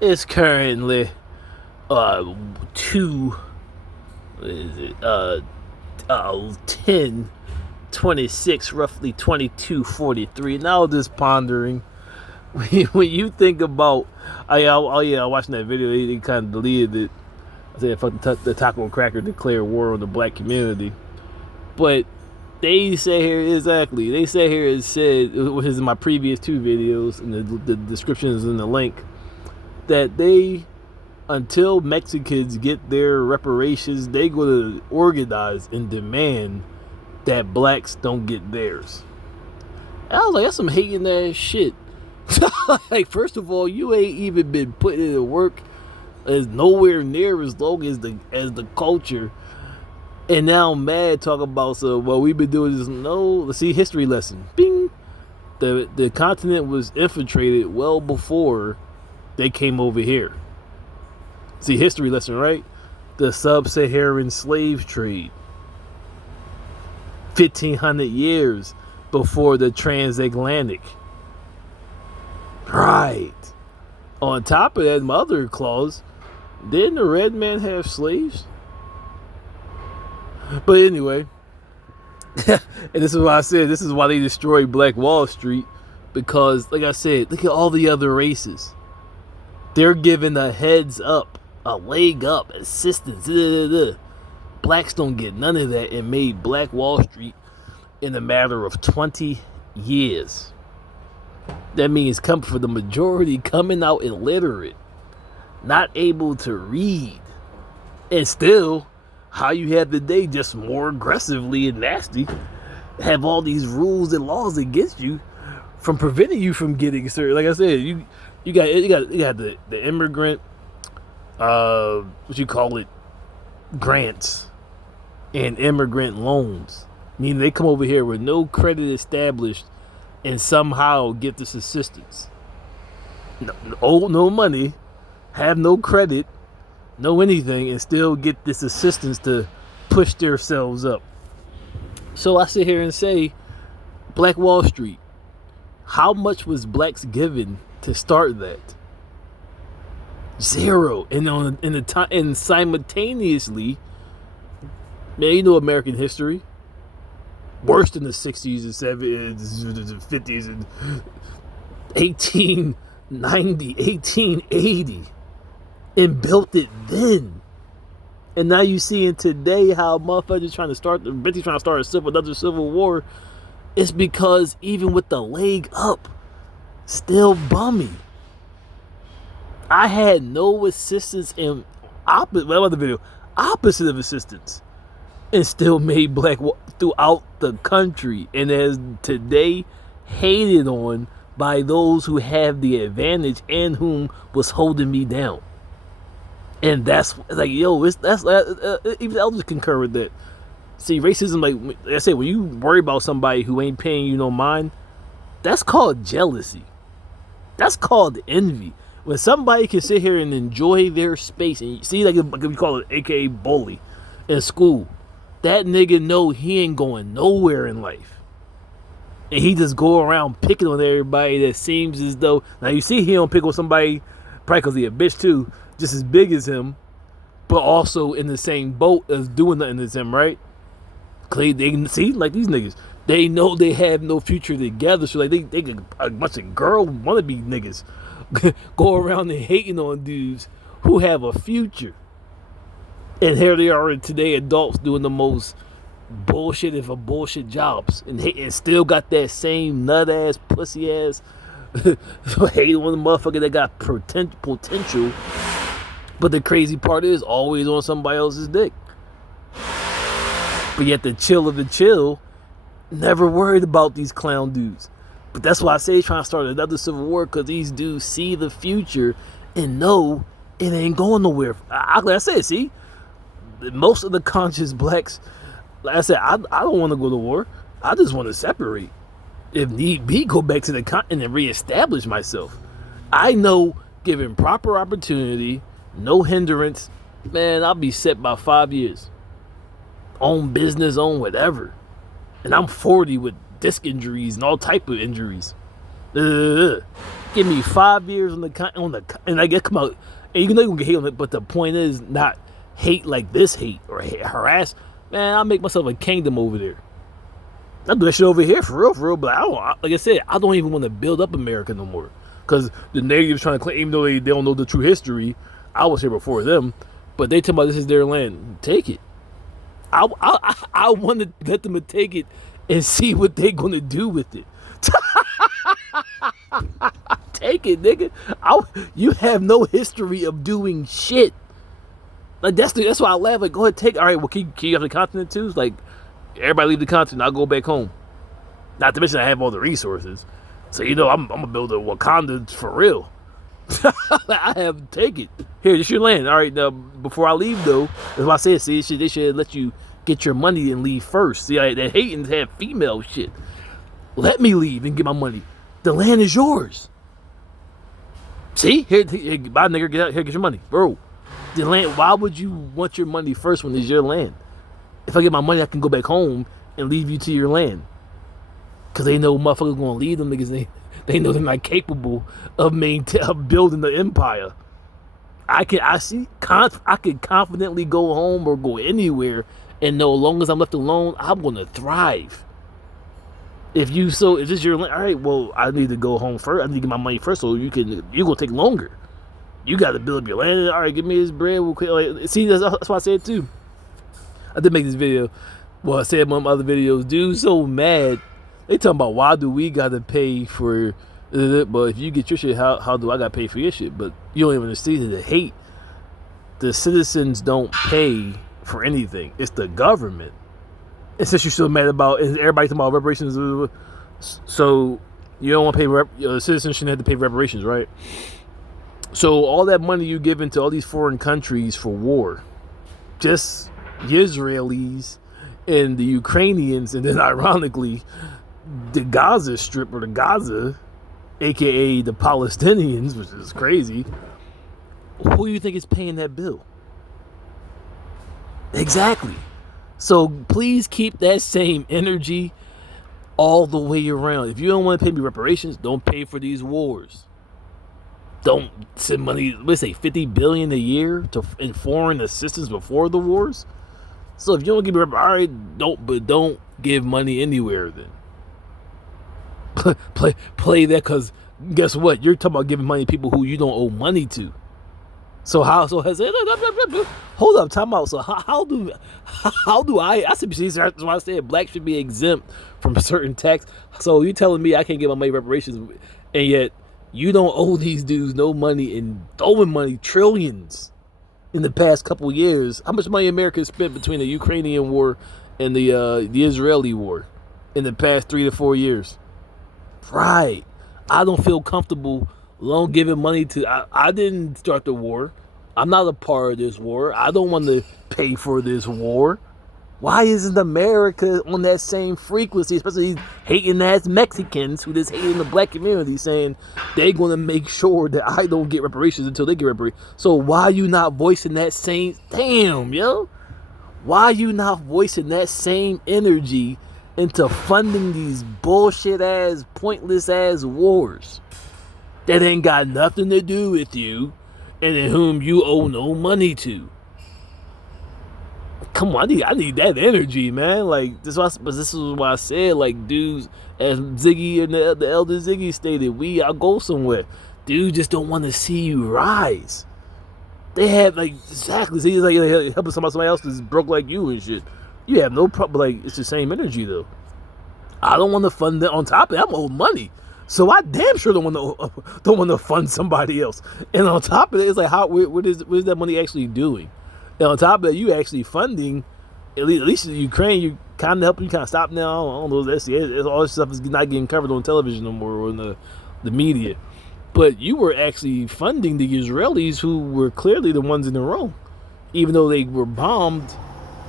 It's currently two, what is it, 10, 26, roughly 22:43. And I was just pondering, when you think about, oh yeah, I watched that video. They kind of deleted it. I said, "Fuck the taco cracker declare war on the black community." But they say here exactly. They say here it said, which is in my previous two videos, and the description is in the link, that they, until Mexicans get their reparations, they go to organize and demand that blacks don't get theirs. And I was like, that's some hating ass shit. Like, first of all, you ain't even been putting in the work as nowhere near as long as the culture. And now I'm mad talking about, so, well, we've been doing this. No, let's see, history lesson. Bing. The continent was infiltrated well before they came over here. See, history lesson, right? The sub-Saharan slave trade. 1,500 years before the transatlantic. Right. On top of that, my other clause, didn't the red man have slaves? But anyway, and this is why I said this is why they destroyed Black Wall Street, because, like I said, look at all the other races. They're given a heads up, a leg up, assistance. Blacks don't get none of that, and made Black Wall Street in a matter of 20 years. That means come for the majority coming out illiterate, not able to read, and still, how you have today, just more aggressively and nasty, have all these rules and laws against you from preventing you from getting certain. Like I said, you got the immigrant, what you call it, grants and immigrant loans, meaning they come over here with no credit established and somehow get this assistance. No money, have no credit, no anything, and still get this assistance to push themselves up. So I sit here and say, Black Wall Street, how much was blacks given to start that? Zero. And simultaneously, man, you know American history, worse than the 60s and 70s, the 50s, and 1890, 1880. And built it then. And now you seeing today how motherfuckers trying to start another civil war. It's because even with the leg up, still bummy. I had no assistance in opposite of assistance, and still made black throughout the country, and as today hated on by those who have the advantage and whom was holding me down. And that's like, yo, even elders concur with that. See, racism, like I said, when you worry about somebody who ain't paying you no mind, that's called jealousy. That's called envy. When somebody can sit here and enjoy their space, and you see, like we call it, AKA bully, in school, that nigga know he ain't going nowhere in life, and he just go around picking on everybody that seems as though, now you see he don't pick on somebody probably because he a bitch too, just as big as him, but also in the same boat as doing nothing as him, right? Cause they see, like, these niggas, they know they have no future together, so like they a bunch of girl wannabe niggas go around and hating on dudes who have a future. And here they are today, adults doing the most bullshit of bullshit jobs, and still got that same nut ass, pussy ass, hating on the motherfucker that got potential. But the crazy part is always on somebody else's dick. But yet the chill of the chill, never worried about these clown dudes. But that's why I say trying to start another civil war, because these dudes see the future and know it ain't going nowhere. Like I said, see, most of the conscious blacks, like I said, I don't want to go to war. I just want to separate. If need be, go back to the continent and reestablish myself. I know, given proper opportunity, no hindrance, man, I'll be set by 5 years. Own business, own whatever. And I'm 40 with disc injuries and all type of injuries. Give me 5 years and I get come out, and you know you're gonna get hate on it. But the point is not hate like this hate or harass. Man, I'll make myself a kingdom over there. I do that shit over here for real. But I don't, like I said, I don't even want to build up America no more. Because the natives trying to claim, even though they don't know the true history, I was here before them, but they tell me this is their land. Take it. I want to let them take it and see what they're going to do with it. Take it, nigga. You have no history of doing shit. Like that's why I laugh. Like, go ahead, take it. All right, well, can you have the continent too? It's like, everybody leave the continent. I'll go back home. Not to mention I have all the resources. So, you know, I'm going to build a Wakanda for real. I have to take it. Here, this your land. All right, now, before I leave, though, that's why I said, see, they should let you get your money and leave first. See, that Haytans have female shit. Let me leave and get my money. The land is yours. See? Here bye, nigga, get out. Here, get your money. Bro, the land, why would you want your money first when it's your land? If I get my money, I can go back home and leave you to your land. Because they know motherfuckers going to leave them because they know they're not capable of building the empire. I could confidently go home or go anywhere and know as long as I'm left alone, I'm going to thrive. If this your land, all right, well, I need to go home first. I need to get my money first so you're going to take longer. You got to build up your land. All right, give me this bread real quick. Like, see, that's why I said too. I did make this video. Well, I said in one of my other videos, dude's so mad. They talking about why do we gotta pay for, but if you get your shit, how do I gotta pay for your shit? But you don't even understand the hate. The citizens don't pay for anything. It's the government. And since you're still mad about, and everybody talking about reparations, so you don't want to pay. The citizens shouldn't have to pay reparations, right? So all that money you give into all these foreign countries for war, just the Israelis and the Ukrainians, and then ironically, the Gaza Strip or the Gaza, aka the Palestinians, which is crazy. Who do you think is paying that bill? Exactly. So please keep that same energy all the way around. If you don't want to pay me reparations, don't pay for these wars. Don't send money, let's say $50 billion a year in foreign assistance before the wars. So if you don't give me reparations, don't give money anywhere then. Play that, because guess what? You're talking about giving money to people who you don't owe money to. So hold up, time out. So how do I said, that's why I said black should be exempt from certain tax. So you're telling me I can't get my money reparations, and yet you don't owe these dudes no money and throwing money, trillions in the past couple of years. How much money America spent between the Ukrainian war and the Israeli war in the past 3 to 4 years? Right. I don't feel comfortable long giving money to. I didn't start the war. I'm not a part of this war. I don't want to pay for this war. Why isn't America on that same frequency, especially these hating ass Mexicans who just hating the black community, saying they're going to make sure that I don't get reparations until they get reparations? So why are you not voicing that same, damn, yo? Why are you not voicing that same energy into funding these bullshit ass, pointless ass wars that ain't got nothing to do with you and in whom you owe no money to? Come on, I need that energy, man. Like, this is why I said, like, dudes, as Ziggy and the elder Ziggy stated, I'll go somewhere. Dudes just don't want to see you rise. They have, like, exactly. See, it's like helping somebody else that's broke like you and shit. You have no problem. Like, it's the same energy, though. I don't want to fund that. On top of that, I'm owed money. So I damn sure don't want to fund somebody else. And on top of it, it's like, what is that money actually doing? And on top of that, you actually funding, at least in Ukraine, you kind of helping, you kind of stop now. I don't know, all this stuff is not getting covered on television no more or in the media. But you were actually funding the Israelis, who were clearly the ones in the wrong. Even though they were bombed,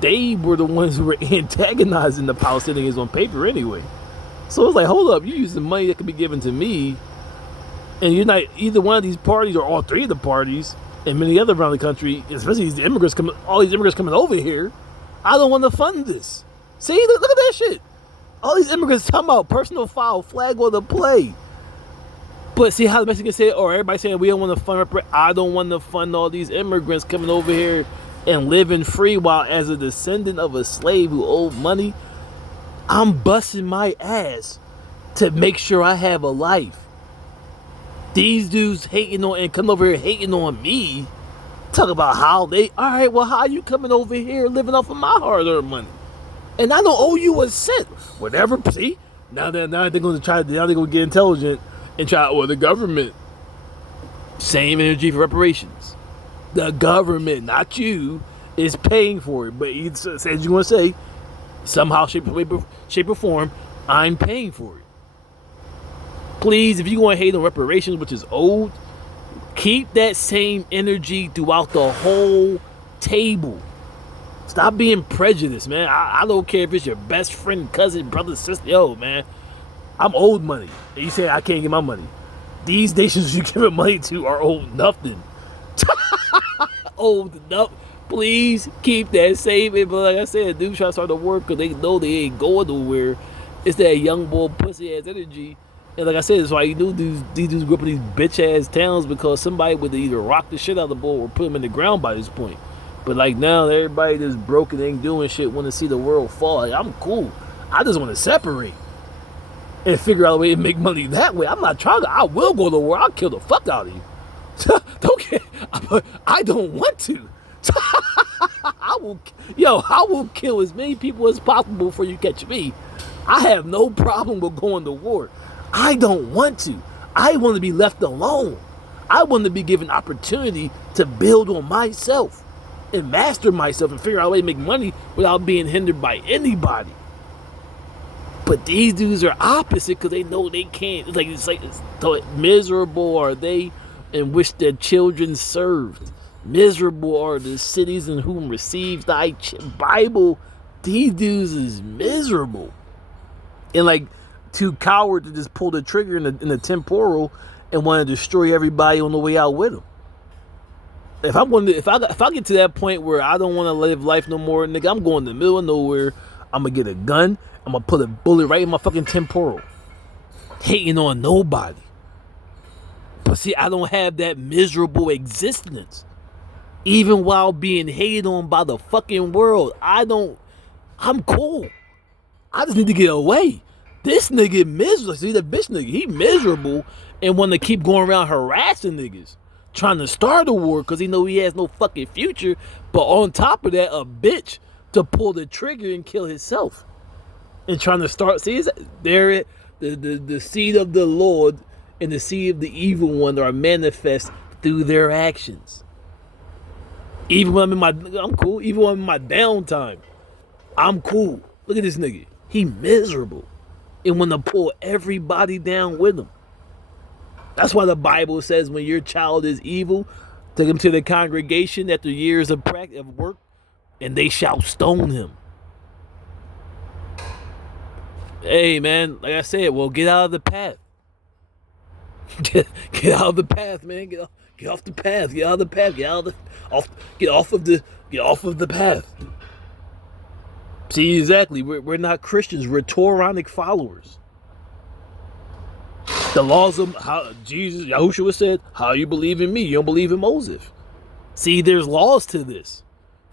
they were the ones who were antagonizing the Palestinians on paper anyway. So it's like, hold up, you use the money that could be given to me, and you're not either one of these parties or all three of the parties and many other around the country, especially these immigrants all these immigrants coming over here. I don't want to fund this. See, look at that shit. All these immigrants talking about personal foul, flag on the play. But see how the Mexicans say, or everybody saying we don't want to fund. I don't want to fund all these immigrants coming over here and living free, while as a descendant of a slave who owed money, I'm busting my ass to make sure I have a life. These dudes hating on and come over here hating on me. Talk about how they, all right, well, how you coming over here living off of my hard-earned money? And I don't owe you a cent. Whatever, see? Now they're going to try, now they're going to get intelligent and try, well, the government, same energy for reparations. The government, not you, is paying for it. But it's, as you want to say, somehow, shape or form, I'm paying for it. Please, if you want to hate on reparations, which is old, keep that same energy throughout the whole table. Stop being prejudiced, man. I don't care if it's your best friend, cousin, brother, sister. Yo, man, I'm owed money. And you say I can't get my money. These nations you giving money to are owed nothing. Owed nothing. Please keep that same. But like I said, dudes try to start to work because they know they ain't going nowhere. It's that young boy pussy ass energy. And like I said, that's why you know these dudes grew up in these bitch ass towns, because somebody would either rock the shit out of the boy or put him in the ground by this point. But like now, everybody that's broken ain't doing shit, want to see the world fall. Like, I'm cool. I just want to separate and figure out a way to make money that way. I'm not trying to. I will go to war. I'll kill the fuck out of you. Don't care. I don't want to. I will kill as many people as possible before you catch me. I have no problem with going to war. I don't want to. I want to be left alone. I want to be given opportunity to build on myself and master myself and figure out a way to make money without being hindered by anybody. But these dudes are opposite because they know they can't. It's like miserable are they in which their children served. Miserable are the cities in whom receives thy Bible. These dudes is miserable. And like, too coward to just pull the trigger in the temporal and want to destroy everybody on the way out with them. If I get to that point where I don't want to live life no more, nigga, I'm going to the middle of nowhere. I'm gonna get a gun. I'm gonna put a bullet right in my fucking temporal. Hating on nobody. But see, I don't have that miserable existence. Even while being hated on by the fucking world, I'm cool. I just need to get away. This nigga miserable. See, the bitch nigga, he miserable and want to keep going around harassing niggas, trying to start a war because he know he has no fucking future. But on top of that, a bitch to pull the trigger and kill himself and trying to start. See, there the seed of the Lord and the seed of the evil one are manifest through their actions. Even when I'm cool. Even when I'm in my downtime, I'm cool. Look at this nigga. He miserable and want to pull everybody down with him. That's why the Bible says when your child is evil, take him to the congregation after years of practice of work, and they shall stone him. Hey man, like I said, well, get out of the path. Get out of the path, man. Get off the path. Get out of the path. Get off of the path. See, exactly. We're not Christians. We're Toranic followers. The laws of how Jesus, Yahushua said, how you believe in me, you don't believe in Moses. See, there's laws to this.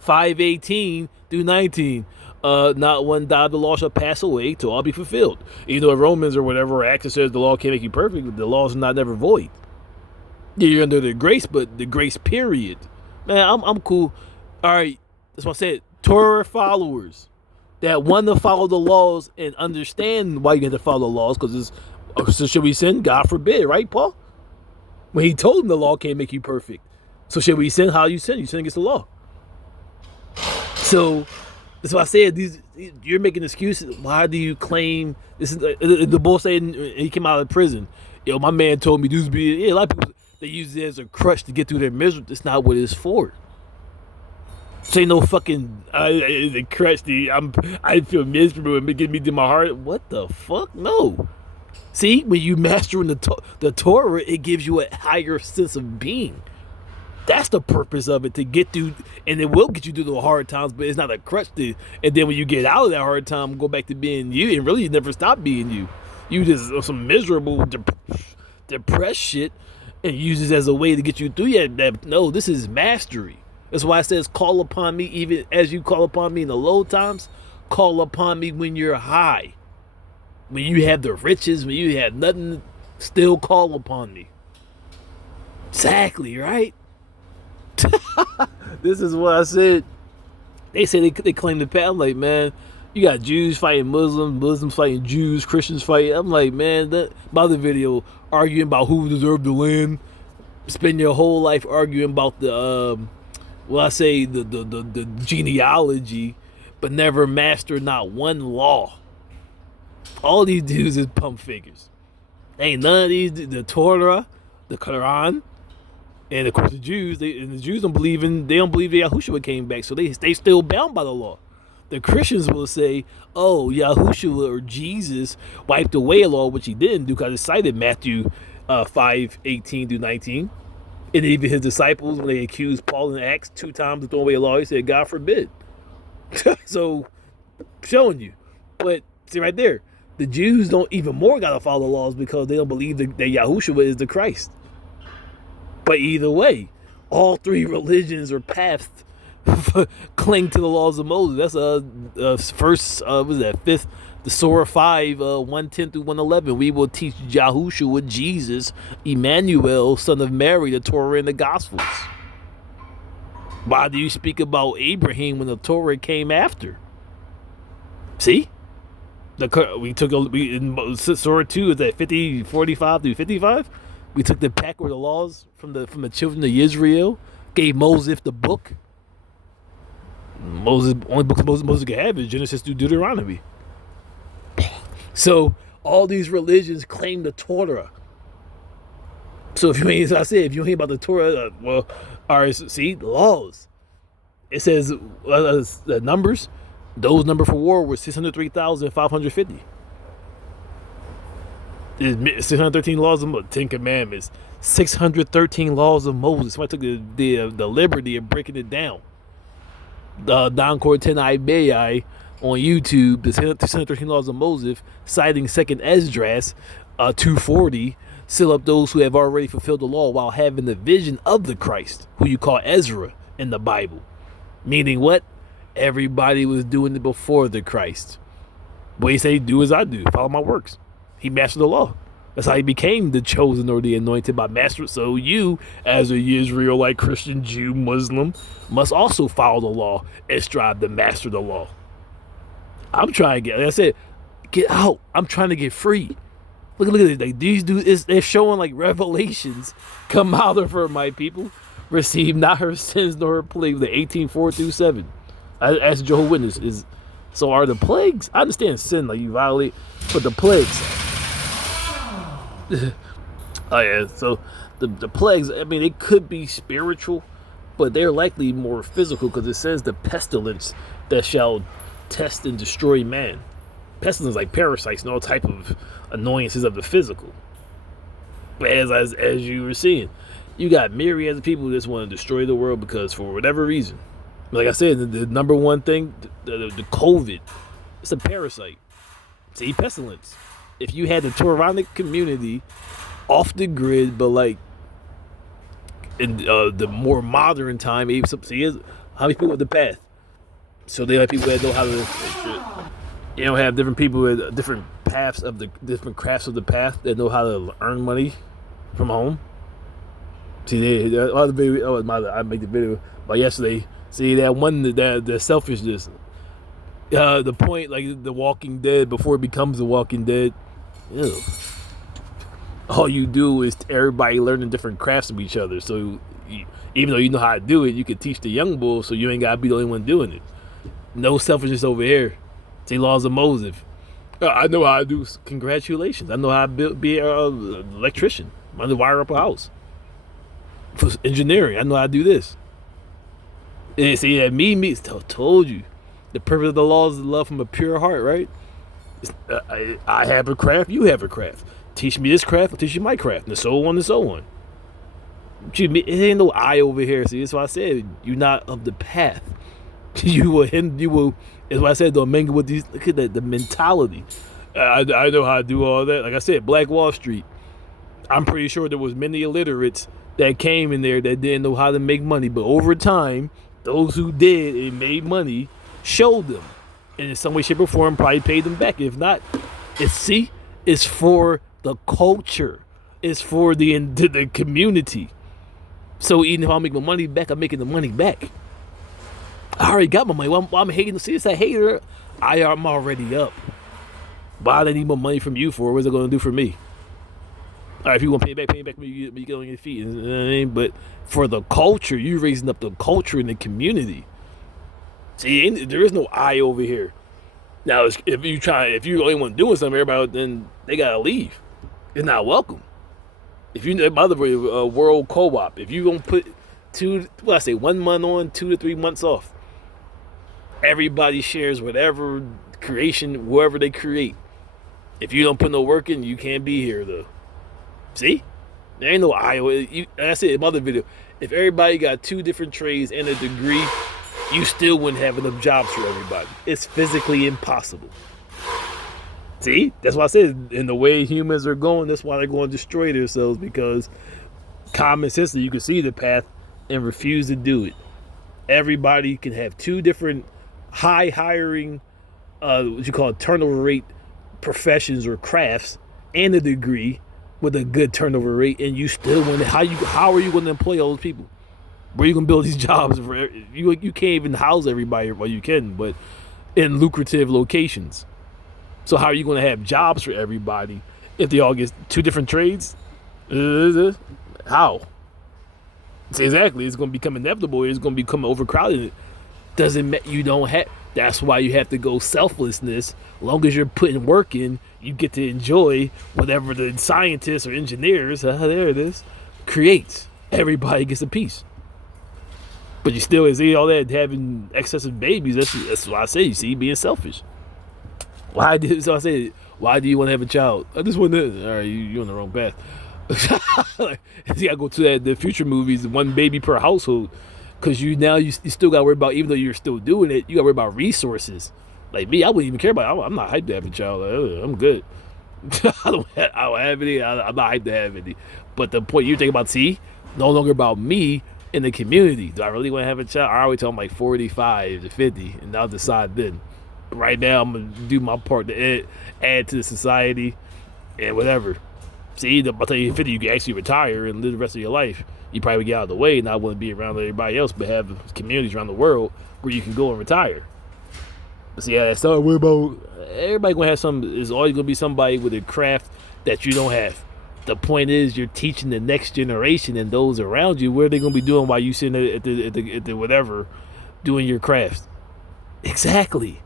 5:18 through 19. Not one dot of the law shall pass away till all be fulfilled. Even though Romans or whatever Acts says the law can't make you perfect, the law is not never void. Yeah, you're under the grace, but the grace period. Man, I'm cool. All right, that's what I said. Torah followers that want to follow the laws and understand why you have to follow the laws, because so should we sin? God forbid, right, Paul? When he told them the law can't make you perfect. So should we sin? How you sin? You sin against the law. So that's why I said you're making excuses. Why do you claim this is the bull saying he came out of prison? Yo, my man told me this be a lot of people they use it as a crutch to get through their misery. That's not what it's for. Say no fucking the crutch. I feel miserable and getting me to my heart. What the fuck? No. See, when you mastering the Torah, it gives you a higher sense of being. That's the purpose of it, to get through, and it will get you through the hard times, but it's not a crutch to, and then when you get out of that hard time, go back to being you, and really you never stop being you. You just some miserable, depressed shit and uses as a way to get you through. Yeah, no, this is mastery. That's why it says, call upon me even as you call upon me in the low times. Call upon me when you're high. When you have the riches, when you have nothing, still call upon me. Exactly, right? This is what I said. They say they claim the path. I'm like, man, you got Jews fighting Muslims, Muslims fighting Jews, Christians fighting. I'm like, man, that about the video arguing about who deserved the land. Spend your whole life arguing about the the genealogy, but never master not one law. All these dudes is pump figures. Ain't none of these, the Torah, the Quran, and of course the Jews. The Jews don't believe that Yahushua came back, so they still bound by the law. The Christians will say, oh, Yahushua or Jesus wiped away a law, which he didn't do, because it cited Matthew 5:18-19. And even his disciples, when they accused Paul in Acts 2 times of throwing away a law, he said, God forbid. So, showing you. But, see right there, the Jews don't even more got to follow the laws because they don't believe that Yahushua is the Christ. But either way, all three religions or paths cling to the laws of Moses. That's first, fifth, the Surah 5, 110-111. We will teach Yahushua, Jesus, Emmanuel, son of Mary, the Torah and the Gospels. Why do you speak about Abraham when the Torah came after? See? In Surah 2, is that 45-55? We took the pack or the laws from the children of Israel, gave Moses the book. Only book Moses could have is Genesis through Deuteronomy. So all these religions claim the Torah. So if you ain't, as I said, if you ain't about the Torah, well, all right, see, the laws. It says the numbers. Those numbers for war were 603,550. There's 613 laws of 10 commandments, 613 laws of Moses. So I took the liberty of breaking it down. Don Corten Ibai on YouTube, the 613 laws of Moses, citing 2nd Esdras 240, seal up those who have already fulfilled the law while having the vision of the Christ, who you call Ezra in the Bible. Meaning what? Everybody was doing it before the Christ. But he said, do as I do, follow my works. He mastered the law. That's how he became the chosen or the anointed by master. So you, as a Israelite, Christian, Jew, Muslim, must also follow the law and strive to master the law. I'm trying to get, like I said, get out. I'm trying to get free. Look at this. Like, these dudes, they're showing like revelations. Come out of her, my people. Receive not her sins nor her plagues. The 18:4-7. As Jehovah's Witness. So are the plagues? I understand sin, like you violate, but the plagues. Oh yeah, so the plagues, I mean, it could be spiritual, but they're likely more physical because it says the pestilence that shall test and destroy man. Pestilence like parasites and all type of annoyances of the physical. But as you were seeing, you got myriads of people that just want to destroy the world because for whatever reason. Like I said, the number one thing, the COVID, it's a parasite. See, pestilence. If you had the Toranic community off the grid, but like in the more modern time, see, how many people with the path? So they have people that know how to, you know, have different people with different paths of the different crafts of the path that know how to earn money from home. See, I made the video about yesterday. See, that one, the selfishness, the point, like The Walking Dead, before it becomes The Walking Dead, ew. All you do is everybody learning different crafts of each other. So even though you know how to do it, you can teach the young bulls, so you ain't gotta be the only one doing it. No selfishness over here. See, laws of Moses. I know how to do. Congratulations. I know how to be an electrician. I know how to wire up a house. For engineering, I know how to do this. And see, that me told you. The purpose of the law is love from a pure heart, right? I have a craft, you have a craft. Teach me this craft, I'll teach you my craft, and so on and so on. It ain't no I over here. See, that's why I said you're not of the path. You will. That's why I said don't mingle with these. Look at that, the mentality. I know how to do all that. Like I said, Black Wall Street. I'm pretty sure there was many illiterates that came in there that didn't know how to make money, but over time, those who did and made money showed them, and in some way, shape, or form, probably paid them back. If not, it's for the culture, it's for the community. So even if I make my money back, I'm making the money back. I already got my money. I'm hating. See, it's a hater. I'm already up. Why do I need more money from you for? What's it going to do for me? All right, if you want to pay back when you get on your feet. You know what I mean? But for the culture, you raising up the culture in the community. See, there is no I over here. Now, if you only want doing something, everybody, then they gotta leave. It's not welcome. If you, by the way, World Co-op, if you don't put 1 month on, 2 to 3 months off, everybody shares whatever creation, wherever they create. If you don't put no work in, you can't be here though. See? There ain't no Iowa. Like I said in my other video, if everybody got 2 different trades and a degree, you still wouldn't have enough jobs for everybody. It's physically impossible. See? That's why I said, in the way humans are going, that's why they're going to destroy themselves, because common sense, you can see the path and refuse to do it. Everybody can have 2 different high hiring, what you call turnover rate professions or crafts, and a degree with a good turnover rate, and you still want to, how are you going to employ all those people? Where are you going to build these jobs? You can't even house everybody. Well, you can, but in lucrative locations. So how are you going to have jobs for everybody if they all get 2 different trades? How? See, exactly. It's going to become inevitable. It's going to become overcrowded. Doesn't mean you don't have. That's why you have to go selflessness. As long as you're putting work in, you get to enjoy whatever the scientists or engineers, there it is, creates. Everybody gets a piece. But you still see all that having excessive babies. That's why I say, you see, being selfish. So I say, why do you want to have a child? I just want to. All right, you're on the wrong path. You gotta go to the future movies, 1 baby per household, because you still gotta worry about, even though you're still doing it, you gotta worry about resources. Like me, I wouldn't even care about it. I'm not hyped to have a child. I'm good. I don't have any. I'm not hyped to have any. But the point you're thinking about, see, no longer about me in the community. Do I really want to have a child? I always tell them like 45 to 50, and I'll decide then. But right now, I'm gonna do my part to add to the society and whatever. See, by the time you're 50, you can actually retire and live the rest of your life. You probably get out of the way and not want to be around everybody else, but have communities around the world where you can go and retire. But see, that's not what about. Everybody gonna have is always gonna be somebody with a craft that you don't have. The point is, you're teaching the next generation and those around you, what are they gonna be doing while you sitting at the whatever, doing your craft? Exactly.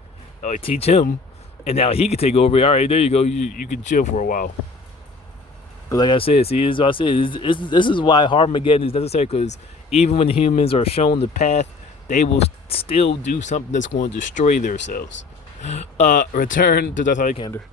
Teach him, and now he can take over. All right, there you go. You can chill for a while. But like I said, see, this is what I said. This is why Armageddon is necessary, because even when humans are shown the path, they will still do something that's going to destroy themselves. Return to Dr. Alexander.